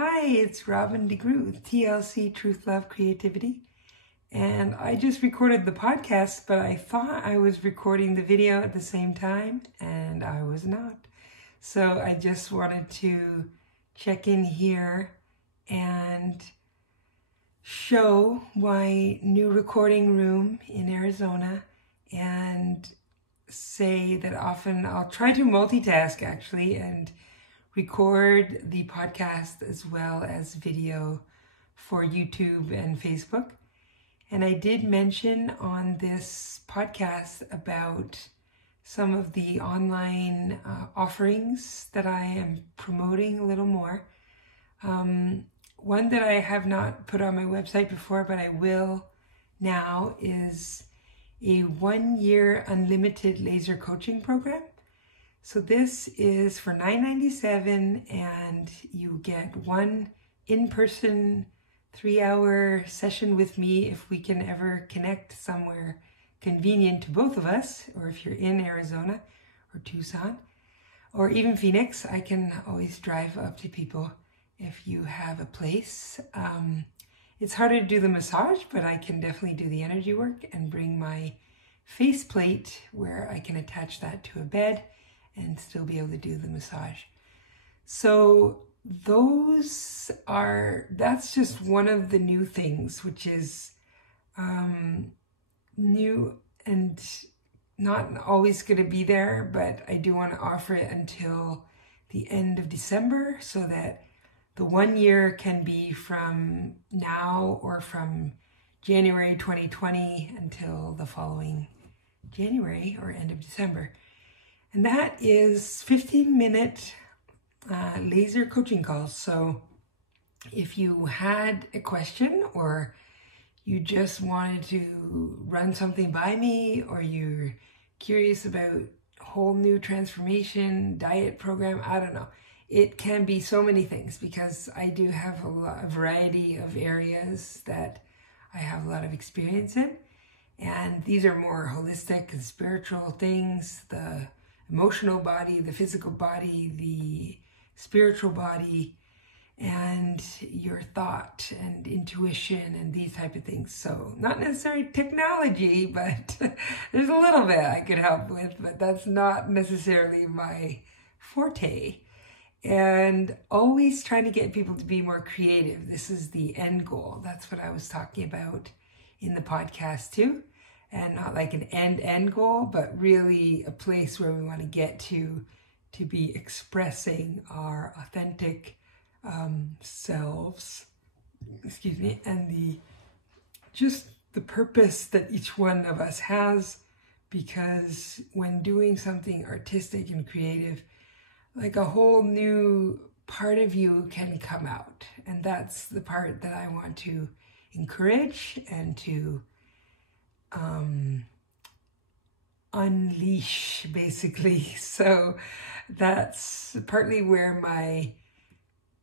Hi, it's Robin DeGroot, TLC Truth, Love, Creativity. And I just recorded the podcast, but I thought I was recording the video at the same time, and I was not. So I just wanted to check in here and show my new recording room in Arizona and say that often I'll try to multitask actually and record the podcast as well as video for YouTube and Facebook. And I did mention on this podcast about some of the online offerings that I am promoting a little more. One that I have not put on my website before, but I will now, is a 1-year unlimited laser coaching program. So this is for $9.97, and you get one in-person 3-hour session with me if we can ever connect somewhere convenient to both of us, or if you're in Arizona or Tucson or even Phoenix. I can always drive up to people if you have a place. It's harder to do the massage, but I can definitely do the energy work and bring my faceplate where I can attach that to a bed and still be able to do the massage. So that's just one of the new things, which is new and not always going to be there, but I do want to offer it until the end of December so that the 1 year can be from now or from January 2020 until the following January or end of December. And that is 15-minute laser coaching calls. So if you had a question, or you just wanted to run something by me, or you're curious about whole new transformation, diet program, I don't know. It can be so many things because I do have a variety of areas that I have a lot of experience in. And these are more holistic and spiritual things: the emotional body, the physical body, the spiritual body, and your thought and intuition and these type of things. So not necessarily technology, but there's a little bit I could help with, but that's not necessarily my forte. And always trying to get people to be more creative. This is the end goal. That's what I was talking about in the podcast too. And not like an end goal, but really a place where we want to get to be expressing our authentic selves, and the purpose that each one of us has. Because when doing something artistic and creative, like a whole new part of you can come out. And that's the part that I want to encourage and to unleash, basically. So that's partly where my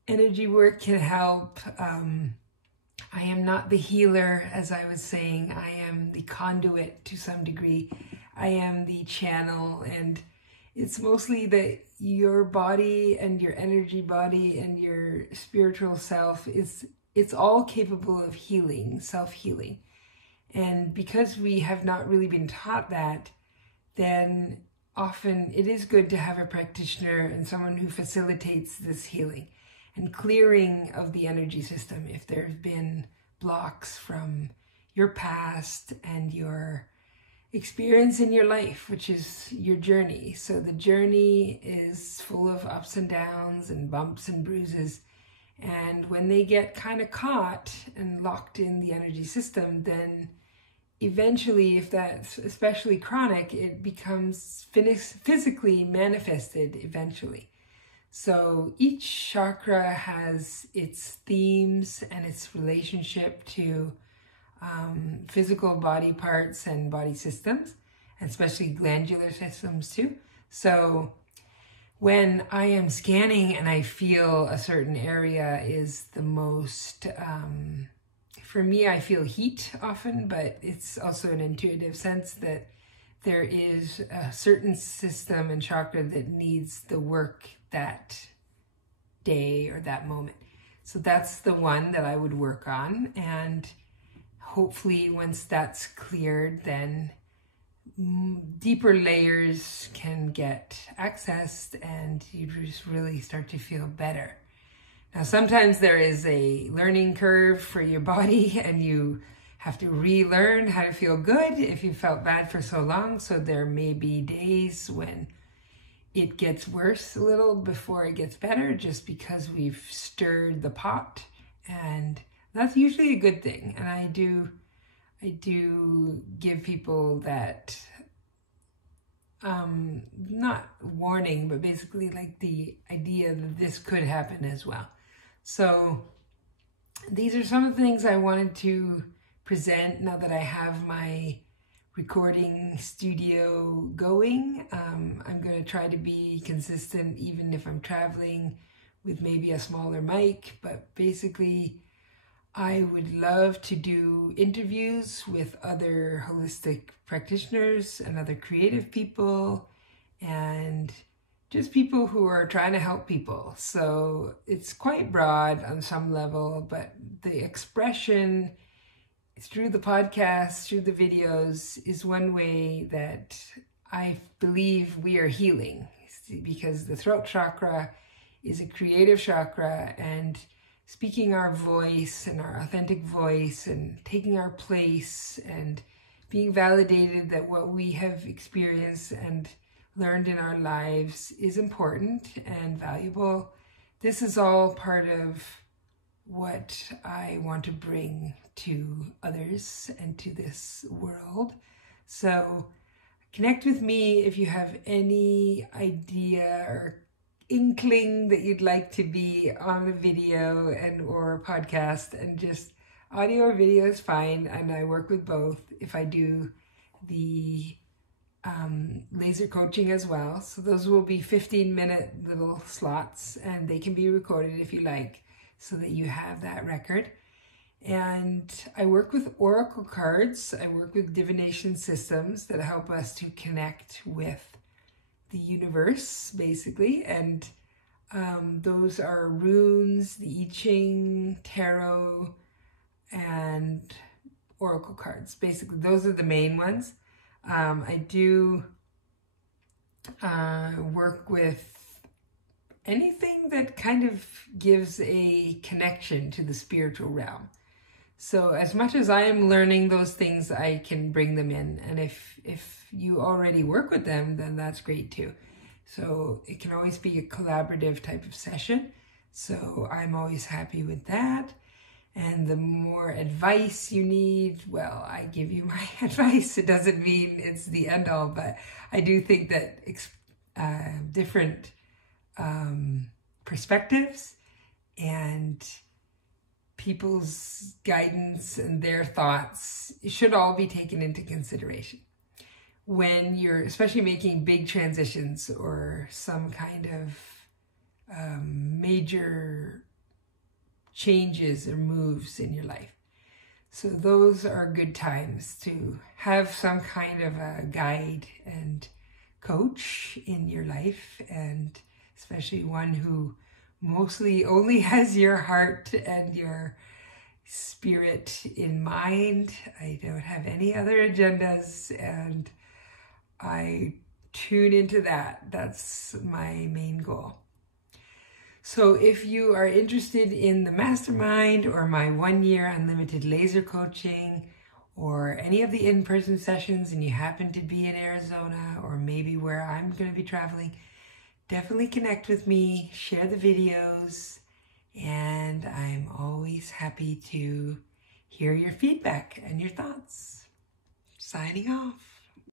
energy work can help. I am not the healer, as I was saying. I am the conduit to some degree. I am the channel, and it's mostly that your body and your energy body and your spiritual self it's all capable of healing, self-healing. And because we have not really been taught that, then often it is good to have a practitioner and someone who facilitates this healing and clearing of the energy system if there have been blocks from your past and your experience in your life, which is your journey. So the journey is full of ups and downs and bumps and bruises. And when they get kind of caught and locked in the energy system, then eventually, if that's especially chronic, it becomes physically manifested eventually. So each chakra has its themes and its relationship to physical body parts and body systems, and especially glandular systems too. So when I am scanning and I feel a certain area is the most, for me, I feel heat often, but it's also an intuitive sense that there is a certain system and chakra that needs the work that day or that moment. So that's the one that I would work on. And hopefully once that's cleared, then deeper layers can get accessed and you just really start to feel better. Now, sometimes there is a learning curve for your body and you have to relearn how to feel good if you felt bad for so long. So there may be days when it gets worse a little before it gets better, just because we've stirred the pot, and that's usually a good thing. And I do give people that, not warning, but basically like the idea that this could happen as well. So these are some of the things I wanted to present now that I have my recording studio going. I'm going to try to be consistent even if I'm traveling with maybe a smaller mic, but basically I would love to do interviews with other holistic practitioners and other creative people and just people who are trying to help people. So it's quite broad on some level, but the expression through the podcast, through the videos, is one way that I believe we are healing, because the throat chakra is a creative chakra, and speaking our voice and our authentic voice and taking our place and being validated that what we have experienced and learned in our lives is important and valuable. This is all part of what I want to bring to others and to this world. So connect with me if you have any idea or inkling that you'd like to be on a video and or podcast, and just audio or video is fine, and I work with both. If I do the laser coaching as well, so those will be 15-minute little slots, and they can be recorded if you like, so that you have that record. And I work with oracle cards. I work with divination systems that help us to connect with the universe, basically. And those are runes, the I Ching, tarot, and oracle cards. Basically, those are the main ones. I do work with anything that kind of gives a connection to the spiritual realm. So as much as I am learning those things, I can bring them in. And if you already work with them, then that's great too. So it can always be a collaborative type of session. So I'm always happy with that. And the more advice you need, well, I give you my advice. It doesn't mean it's the end all, but I do think that different perspectives and people's guidance and their thoughts should all be taken into consideration when you're especially making big transitions or some kind of major changes or moves in your life. So those are good times to have some kind of a guide and coach in your life, and especially one who mostly only has your heart and your spirit in mind. I don't have any other agendas, and I tune into that. That's my main goal. So if you are interested in the mastermind or my 1-year unlimited laser coaching or any of the in-person sessions, and you happen to be in Arizona or maybe where I'm going to be traveling, definitely connect with me, share the videos, and I'm always happy to hear your feedback and your thoughts. Signing off.